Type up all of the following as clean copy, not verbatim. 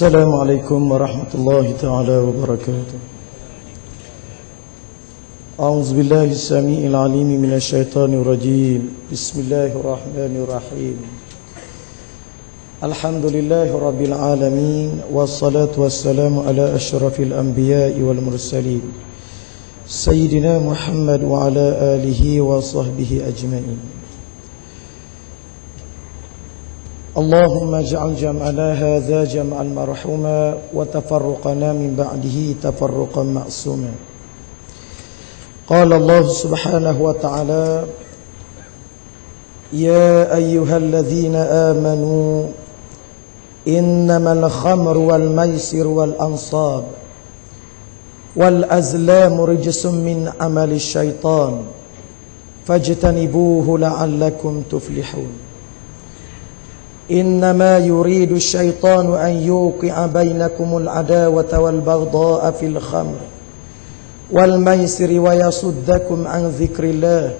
Assalamualaikum warahmatullahi ta'ala wabarakatuh. A'udzu billahi samii'il 'aliim minasy syaithaanir rajiim. Bismillahirrahmanirrahim. Alhamdulillahi rabbil alamin wassalatu wassalamu ala asyrafil anbiya'i wal mursalin sayyidina Muhammad wa ala alihi wa sahbihi ajma'in. Allahumma ij'al jam'ana hadza jam'an marhuma wa tafarruqana min ba'dihi tafarruqan ma'suma. Qala Allah subhanahu wa ta'ala, ya ayyuhalladzina amanu innamal khamru wal maisir wal ansab wal azlamu rijsun min amali syaitan fajtanibuhu la'allakum tuflihun. Innama yuridu syaitanu an yuqi'a bainakumul adawata wal baghdha'a fil khamr wal maisiri wa yasuddakum an dzikrillah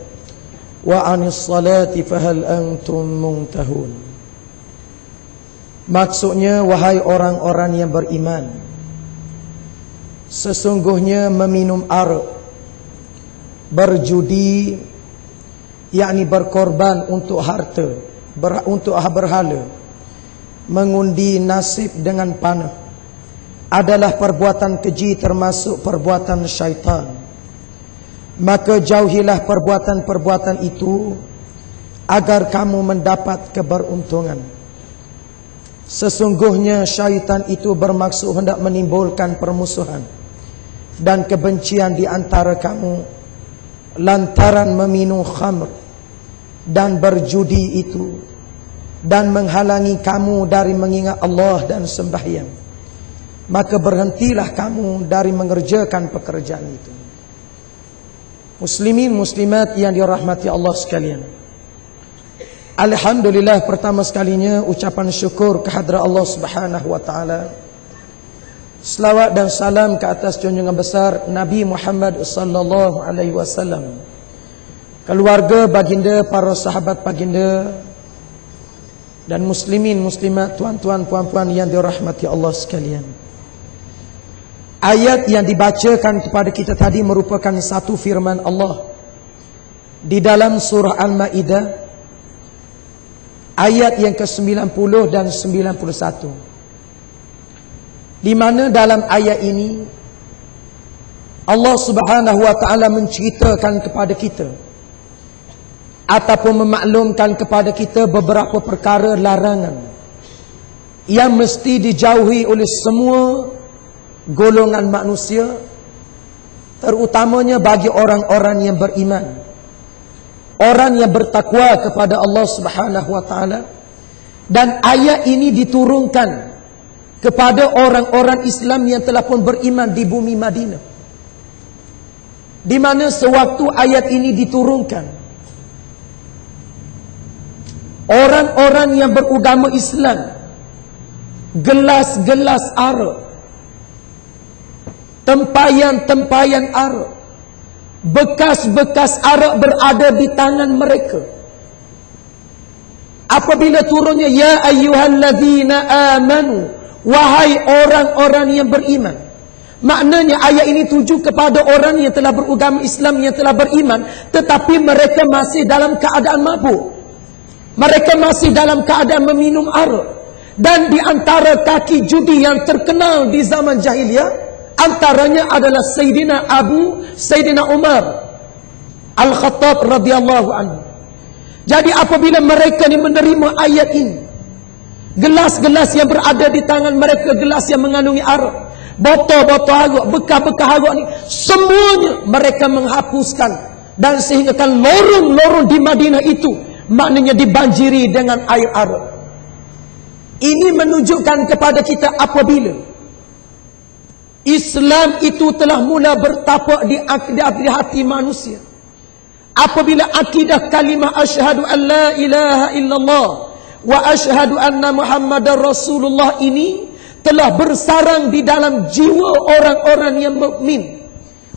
wa anis salati fahal antum muntahun. Maksudnya, wahai orang-orang yang beriman, sesungguhnya meminum arak, berjudi, yakni berkorban untuk harta, untuk berhala, mengundi nasib dengan panah, adalah perbuatan keji termasuk perbuatan syaitan. Maka jauhilah perbuatan-perbuatan itu agar kamu mendapat keberuntungan. Sesungguhnya syaitan itu bermaksud hendak menimbulkan permusuhan dan kebencian di antara kamu lantaran meminum khamr dan berjudi itu, dan menghalangi kamu dari mengingat Allah dan sembahyang. Maka berhentilah kamu dari mengerjakan pekerjaan itu. Muslimin muslimat yang dirahmati Allah sekalian, alhamdulillah, pertama sekalinya ucapan syukur kehadrat Allah Subhanahu wa taala. Selawat dan salam ke atas junjungan besar Nabi Muhammad sallallahu alaihi wasallam, keluarga baginda, para sahabat baginda, dan muslimin muslimat, tuan-tuan puan-puan yang dirahmati Allah sekalian. Ayat yang dibacakan kepada kita tadi merupakan satu firman Allah di dalam surah Al-Maidah ayat yang ke-90 dan 91, di mana dalam ayat ini Allah Subhanahu wa taala menceritakan kepada kita ataupun memaklumkan kepada kita beberapa perkara larangan yang mesti dijauhi oleh semua golongan manusia, terutamanya bagi orang-orang yang beriman, orang yang bertakwa kepada Allah Subhanahu wa taala. Dan ayat ini diturunkan kepada orang-orang Islam yang telah pun beriman di bumi Madinah, di mana sewaktu ayat ini diturunkan, orang-orang yang beragama Islam, gelas-gelas arak, tempayan-tempayan arak, bekas-bekas arak berada di tangan mereka. Apabila turunnya ya ayyuhalladzina amanu, wahai orang-orang yang beriman, maknanya ayat ini tuju kepada orang yang telah beragama Islam, yang telah beriman, tetapi mereka masih dalam keadaan mabuk. Mereka masih dalam keadaan meminum arak. Dan di antara kaki judi yang terkenal di zaman jahiliyah, antaranya adalah Sayyidina Umar Al-Khattab radhiyallahu anhu. Jadi apabila mereka ni menerima ayat ini, gelas-gelas yang berada di tangan mereka, gelas yang mengandungi arak, botol-botol arak, bekas-bekas arak ni, semuanya mereka menghapuskan. Dan sehingga kan lorong-lorong di Madinah itu maknanya dibanjiri dengan air arak. Ini menunjukkan kepada kita apabila Islam itu telah mula bertapak di hati manusia, apabila akidah kalimah asyhadu an la ilaha illallah wa asyhadu anna Muhammadar Rasulullah ini telah bersarang di dalam jiwa orang-orang yang mukmin,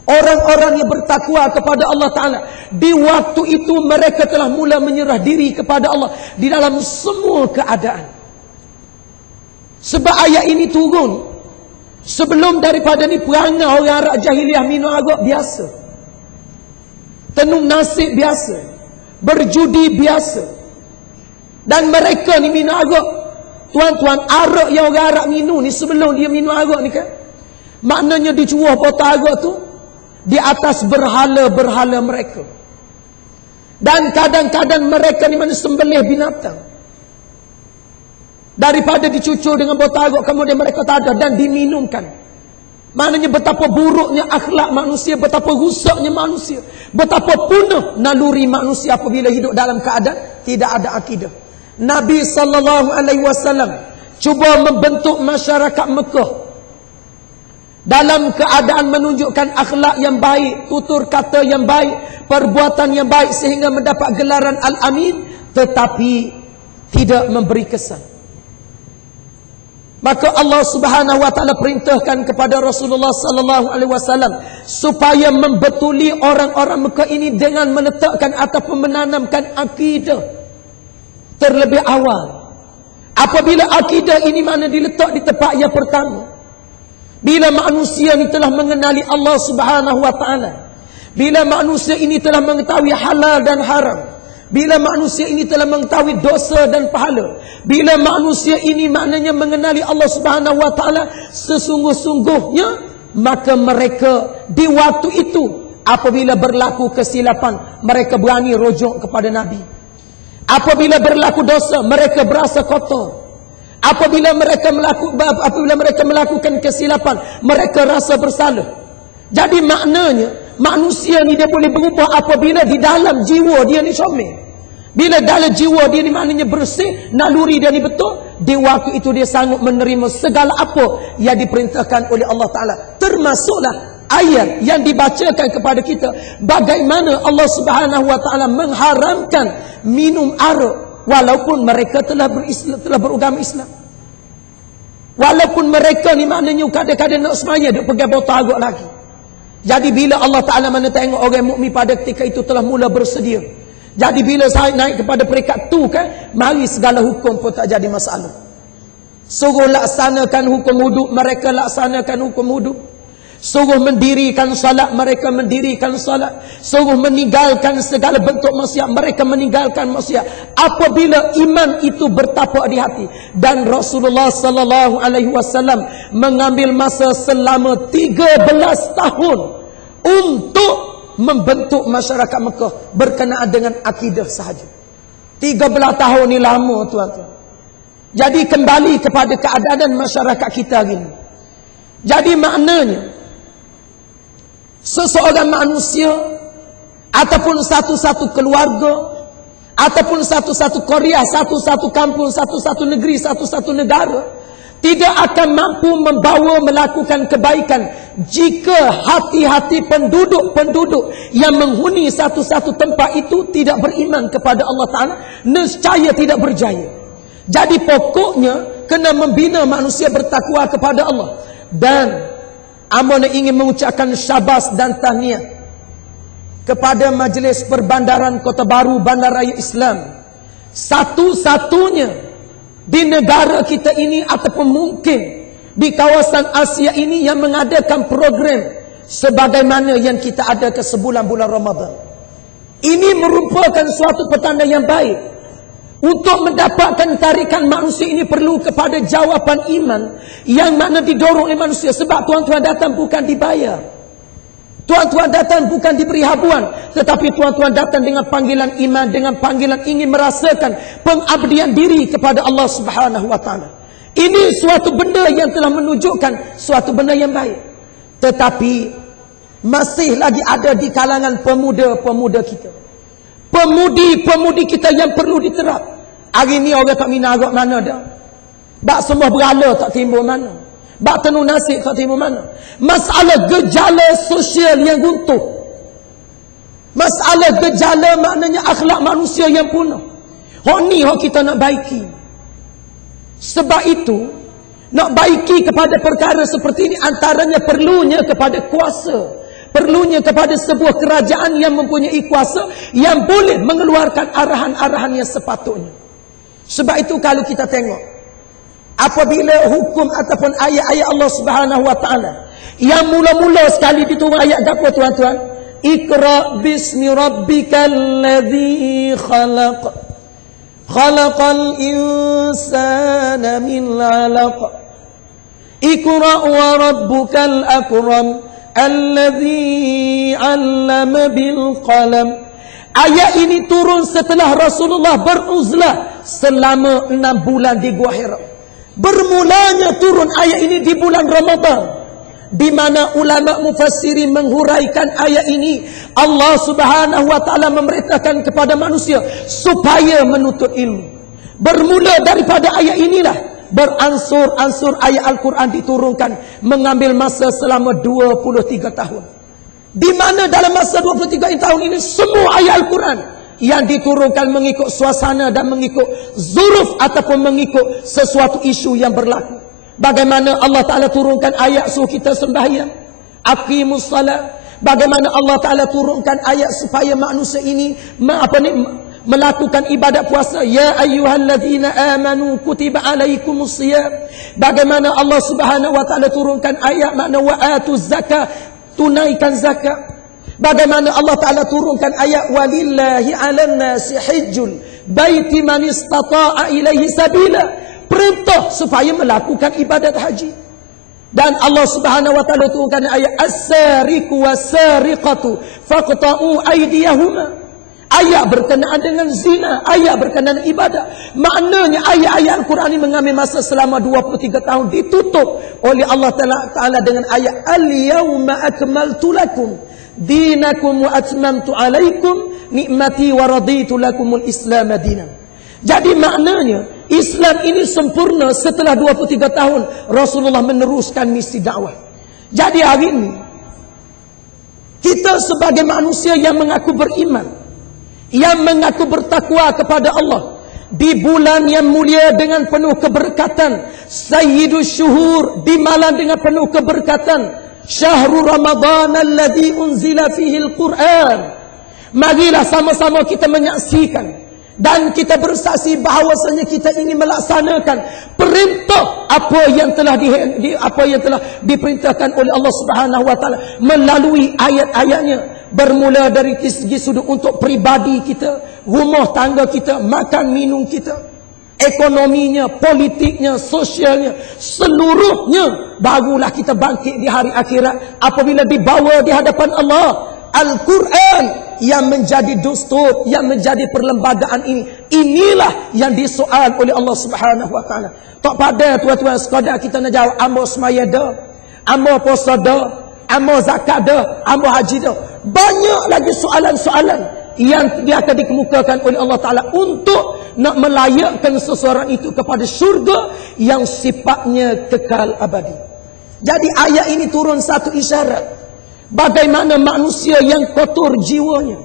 orang-orang yang bertakwa kepada Allah Ta'ala. Di waktu itu mereka telah mula menyerah diri kepada Allah di dalam semua keadaan. Sebab ayat ini turun sebelum daripada ni perangai orang Arab jahiliah minum arak biasa, tenung nasib biasa, berjudi biasa. Dan mereka ni minum arak. Tuan-tuan, arak yang orang Arab minum ni, sebelum dia minum arak ni kan, maknanya dicuah botol arak tu di atas berhala-berhala mereka. Dan kadang-kadang mereka ni mana sembelih binatang. Daripada dicucur dengan botol arak, kemudian mereka tak ada dan diminumkan. Maknanya betapa buruknya akhlak manusia, betapa rusaknya manusia, betapa punah naluri manusia apabila hidup dalam keadaan tidak ada akidah. Nabi SAW cuba membentuk masyarakat Mekah dalam keadaan menunjukkan akhlak yang baik, tutur kata yang baik, perbuatan yang baik sehingga mendapat gelaran Al-Amin, tetapi tidak memberi kesan. Maka Allah Subhanahu wa taala perintahkan kepada Rasulullah sallallahu alaihi wasallam supaya membetuli orang-orang Mekah ini dengan meletakkan ataupun menanamkan akidah terlebih awal. Apabila akidah ini mana diletak di tempat yang pertama, bila manusia ini telah mengenali Allah Subhanahu wa taala, bila manusia ini telah mengetahui halal dan haram, bila manusia ini telah mengetahui dosa dan pahala, bila manusia ini maknanya mengenali Allah Subhanahu wa taala sesungguh-sungguhnya, maka mereka di waktu itu apabila berlaku kesilapan, mereka berani rujuk kepada Nabi. Apabila berlaku dosa, mereka berasa kotor. Apabila mereka melakukan kesilapan, mereka rasa bersalah. Jadi maknanya manusia ni dia boleh berubah apabila di dalam jiwa dia ni comel. Bila dalam jiwa dia ni maknanya bersih, naluri dia ni betul, di waktu itu dia sanggup menerima segala apa yang diperintahkan oleh Allah Ta'ala. Termasuklah ayat yang dibacakan kepada kita, bagaimana Allah Subhanahu wa taala mengharamkan minum arak walaupun mereka telah beragama Islam. Walaupun mereka ni maknanya kadang-kadang nak semaya dia pegang botol arak lagi. Jadi bila Allah Taala mana tengok orang mukmin pada ketika itu telah mula bersedia, jadi bila saya naik kepada peringkat tu kan, mari segala hukum pun tak jadi masalah. Suruh laksanakan hukum wuduk, mereka laksanakan hukum wuduk. Suruh mendirikan salat, mereka mendirikan salat. Suruh meninggalkan segala bentuk maksiat, mereka meninggalkan maksiat. Apabila iman itu bertapak di hati. Dan Rasulullah sallallahu alaihi wasallam mengambil masa selama 13 tahun untuk membentuk masyarakat Mekah berkenaan dengan akidah sahaja. 13 tahun ni lama, tuan-tuan. Jadi kembali kepada keadaan masyarakat kita hari ini. Jadi maknanya seseorang manusia ataupun satu-satu keluarga ataupun satu-satu Korea, satu-satu kampung, satu-satu negeri, satu-satu negara tidak akan mampu membawa melakukan kebaikan jika hati-hati penduduk-penduduk yang menghuni satu-satu tempat itu tidak beriman kepada Allah Ta'ala, nescaya tidak berjaya. Jadi pokoknya kena membina manusia bertakwa kepada Allah. Dan Amona ingin mengucapkan syabas dan tahniah kepada Majlis Perbandaran Kota Baru Bandaraya Islam, satu-satunya di negara kita ini ataupun mungkin di kawasan Asia ini yang mengadakan program sebagaimana yang kita ada ke sebulan bulan Ramadan. Ini merupakan suatu petanda yang baik. Untuk mendapatkan tarikan manusia ini perlu kepada jawapan iman yang mana didorong oleh manusia. Sebab tuan-tuan datang bukan dibayar, tuan-tuan datang bukan diberi habuan, tetapi tuan-tuan datang dengan panggilan iman, dengan panggilan ingin merasakan pengabdian diri kepada Allah Subhanahu wa taala. Ini suatu benda yang telah menunjukkan suatu benda yang baik. Tetapi masih lagi ada di kalangan pemuda-pemuda kita, pemudi-pemudi kita yang perlu diterap. Hari ni orang tak minat arak mana dah. Bak semua berhala tak timbul mana. Bak tenung nasib tak timbul mana. Masalah gejala sosial yang runtuh. Masalah gejala maknanya akhlak manusia yang punah. Hak ni hak kita nak baiki. Sebab itu nak baiki kepada perkara seperti ini antaranya perlunya kepada kuasa, perlunya kepada sebuah kerajaan yang mempunyai kuasa yang boleh mengeluarkan arahan-arahan yang sepatutnya. Sebab itu kalau kita tengok apabila hukum ataupun ayat-ayat Allah Subhanahu wa taala yang mula-mula sekali diturun ayat apa tuan-tuan? Iqra bismi rabbikal ladzi khalaq. Khalaqal insana min 'alaq. Iqra wa rabbukal akram alladzi 'allama bil qalam. Ayat ini turun setelah Rasulullah beruzlah selama 6 bulan di Gua Hira. Bermulanya turun ayat ini di bulan Ramadan, di mana ulama mufassirin menghuraikan ayat ini. Allah Subhanahu wa taala memerintahkan kepada manusia supaya menuntut ilmu. Bermula daripada ayat inilah beransur-ansur ayat Al-Quran diturunkan, mengambil masa selama 23 tahun. Di mana dalam masa 23 tahun ini semua ayat Al-Quran yang diturunkan mengikut suasana dan mengikut zuruf ataupun mengikut sesuatu isu yang berlaku. Bagaimana Allah Ta'ala turunkan ayat suruh kita sembahyang, aqimus salat. Bagaimana Allah Ta'ala turunkan ayat supaya manusia ini melakukan ibadat puasa. Ya ayyuhalladzina amanu kutiba alaikumus shiyam. Bagaimana Allah Subhanahu wa Ta'ala turunkan ayat makna wa atuz zakah, tunaikan zakat. Bagaimana Allah Ta'ala turunkan ayat walillahi 'alan nasi hajjul baiti man istata'a ilaihi sabila, perintah supaya melakukan ibadat haji. Dan Allah Subhanahu wa taala turunkan ayat as-sariqu was-sariqatu faqta'u aydiyahuma. Ayat berkenaan dengan zina, ayat berkenaan ibadat. Maknanya ayat-ayat Al-Quran ini mengambil masa selama 23 tahun, ditutup oleh Allah Ta'ala dengan ayat al-yawma akmaltu lakum dinakum wa atmamtu alaikum nikmati wa raditu lakumul islam dinan. Jadi maknanya Islam ini sempurna setelah 23 tahun Rasulullah meneruskan misi dakwah. Jadi hari ini kita sebagai manusia yang mengaku beriman, yang mengaku bertakwa kepada Allah, di bulan yang mulia dengan penuh keberkatan, sayyidus syuhur, di malam dengan penuh keberkatan, syahrul Ramadan alladzi unzila fihi al-Quran. Marilah sama-sama kita menyaksikan dan kita bersaksi bahawasanya kita ingin melaksanakan perintah apa yang telah diperintahkan oleh Allah Subhanahu wa taala melalui ayat-ayatnya, bermula dari segi sudut untuk pribadi kita, rumah tangga kita, makan minum kita, ekonominya, politiknya, sosialnya, seluruhnya. Barulah kita bangkit di hari akhirat apabila dibawa di hadapan Allah. Al-Quran yang menjadi dustur, yang menjadi perlembagaan ini, inilah yang disoal oleh Allah Subhanahu wa taala. Tak pada tuan-tuan sekadar kita nak jawab ambo semaya dah, ambo puasa dah, ambo zakat dah, ambo haji dah. Banyak lagi soalan-soalan yang dia akan dikemukakan oleh Allah Ta'ala untuk nak melayakkan seseorang itu kepada syurga yang sifatnya kekal abadi. Jadi ayat ini turun satu isyarat bagaimana manusia yang kotor jiwanya,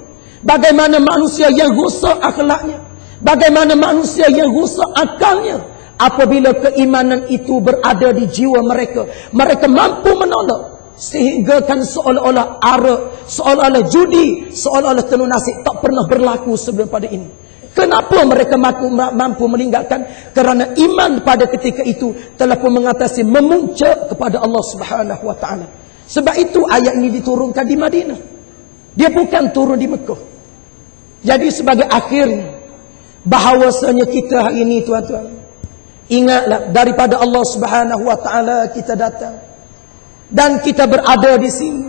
bagaimana manusia yang rusak akhlaknya, bagaimana manusia yang rusak akalnya. Apabila keimanan itu berada di jiwa mereka, mereka mampu menolak. Sehingga kan seolah-olah arak, seolah-olah judi, seolah-olah tenun nasib tak pernah berlaku sebelum pada ini. Kenapa mereka mampu meninggalkan? Kerana iman pada ketika itu telah pun mengatasi, memuncak kepada Allah Subhanahu wa taala. Sebab itu ayat ini diturunkan di Madinah. Dia bukan turun di Mekah. Jadi sebagai akhirnya, bahawasanya kita hari ini tuan-tuan, ingatlah daripada Allah Subhanahu wa taala kita datang dan kita berada di sini.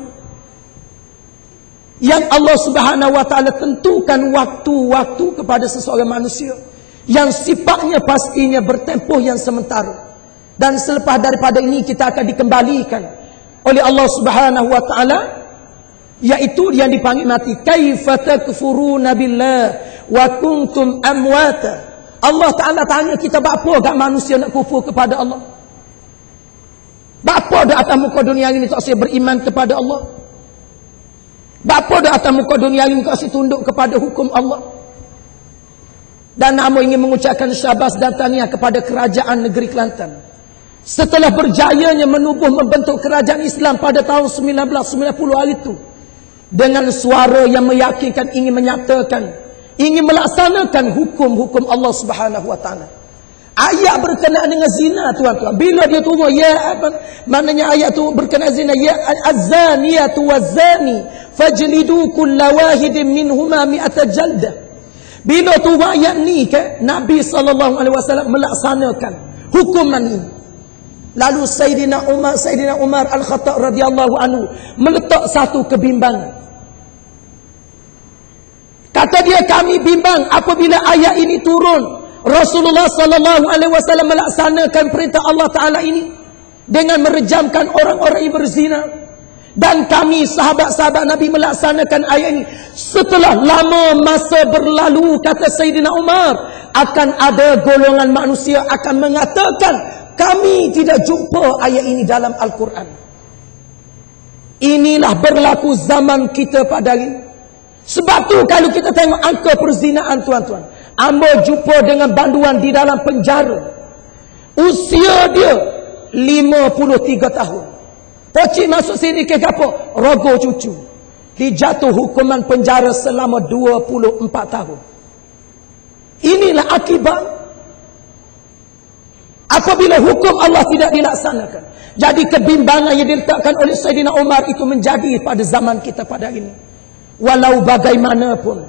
Yang Allah Subhanahu wa taala tentukan waktu-waktu kepada seseorang manusia yang sifatnya pastinya bertempoh yang sementara. Dan selepas daripada ini kita akan dikembalikan oleh Allah Subhanahu wa taala, yaitu yang dipanggil mati. Kaifa takfuruna billah wa kuntum amwata. Allah Ta'ala tanya kita, apa gak manusia nak kufur kepada Allah? Apa dah atas muka dunia ini tak saya beriman kepada Allah? Apa dah atas muka dunia ini tak saya tunduk kepada hukum Allah? Dan namun ingin mengucapkan syabas dan tahniah kepada kerajaan negeri Kelantan. Setelah berjayanya menubuh membentuk kerajaan Islam pada tahun 1990 hari itu, dengan suara yang meyakinkan ingin menyatakan, ingin melaksanakan hukum-hukum Allah Subhanahu wa taala. Ayat berkenaan dengan zina, tuan-tuan. Bila dia turun, ya apa? Maknanya ayat tu berkenaan zina. Ya az-zaniyatu waz-zani fajlidu kulla wahidin minhuma mi'ata jaldah. Bila turun ayat ni ke, Nabi SAW melaksanakan hukuman ini. Lalu Sayyidina Umar Al-Khattab radhiyallahu anhu meletak satu kebimbangan. Kata dia, kami bimbang apabila ayat ini turun. Rasulullah SAW melaksanakan perintah Allah Ta'ala ini dengan merejamkan orang-orang yang berzina. Dan kami sahabat-sahabat Nabi melaksanakan ayat ini. Setelah lama masa berlalu, kata Sayyidina Umar, akan ada golongan manusia akan mengatakan, kami tidak jumpa ayat ini dalam Al-Quran. Inilah berlaku zaman kita pada hari ini. Sebab tu kalau kita tengok angka perzinaan, tuan-tuan, ambo jumpa dengan banduan di dalam penjara. Usia dia 53 tahun. Pocik masuk sini ke apa? Rogo cucu. Dijatuh hukuman penjara selama 24 tahun. Inilah akibat apabila hukum Allah tidak dilaksanakan. Jadi kebimbangan yang diletakkan oleh Sayyidina Umar itu menjadi pada zaman kita pada hari ini. Walau bagaimanapun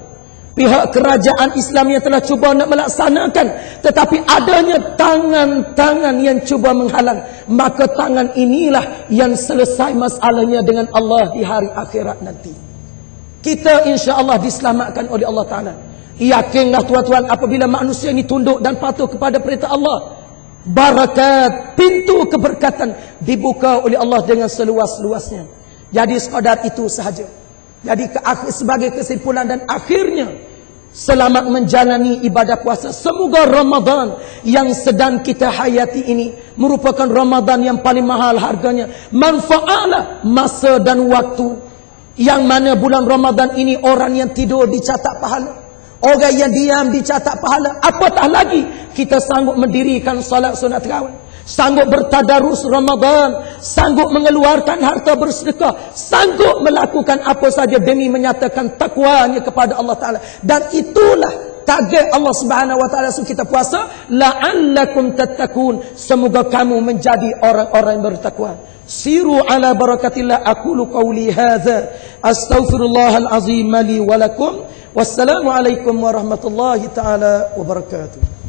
pihak kerajaan Islam yang telah cuba nak melaksanakan, tetapi adanya tangan-tangan yang cuba menghalang, maka tangan inilah yang selesai masalahnya dengan Allah di hari akhirat nanti. Kita insya-Allah diselamatkan oleh Allah Ta'ala. Yakinlah tuan-tuan, apabila manusia ini tunduk dan patuh kepada perintah Allah, barakat, pintu keberkatan dibuka oleh Allah dengan seluas-luasnya. Jadi sekadar itu sahaja. Jadi sebagai kesimpulan dan akhirnya, selamat menjalani ibadah puasa. Semoga Ramadan yang sedang kita hayati ini merupakan Ramadan yang paling mahal harganya. Manfaatlah masa dan waktu yang mana bulan Ramadan ini orang yang tidur dicatat pahala, orang yang diam dicatat pahala. Apatah lagi kita sanggup mendirikan salat sunat tarawih, sanggup bertadarus Ramadan, sanggup mengeluarkan harta bersedekah, sanggup melakukan apa saja demi menyatakan takwanya kepada Allah Ta'ala. Dan itulah target Allah Subhanahu Wa Ta'ala suruh kita puasa. La'allakum tattaqun. Semoga kamu menjadi orang-orang yang bertakwa. Siru ala barakatillah. Aqulu qawli hadza astaghfirullahal azim li wa lakum. Wassalamu alaikum warahmatullahi ta'ala wabarakatuh.